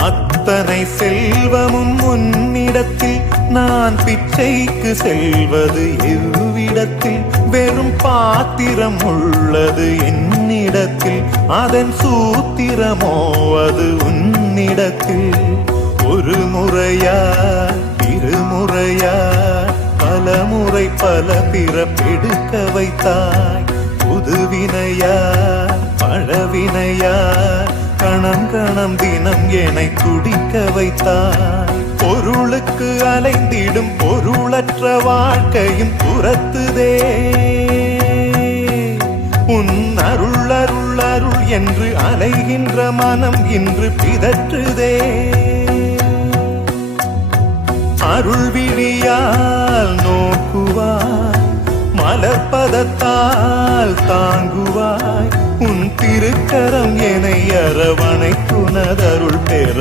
அத்தனை செல்வமும் உன்னிடத்தில் நான் பிச்சைக்கு செல்வது எவ்விடத்தில் வெறும் பாத்திரம் உள்ளது என்னிடத்தில் அதன் சூத்திரமோ அது உன்னிடத்தில் ஒரு முறையா இருமுறையா பல முறை பல பிறப்பெடுக்க வைத்தாய் புதுவினையா பழவினையா கணம் கணம் தினம் என்னை துடிக்க வைத்தாய் பொருளுக்கு அலைந்திடும் பொருளற்ற வாழ்க்கையும் துரத்துதே உன் அருள் அருள் அருள் என்று அலைகின்ற மனம் இன்று பிதற்றுதே அருள் விழியால் நோக்குவாய் மலர்பதத்தால் தாங்குவாய் உன் திருக்கரம் என்னை அரவணைத்துனதருள் பெற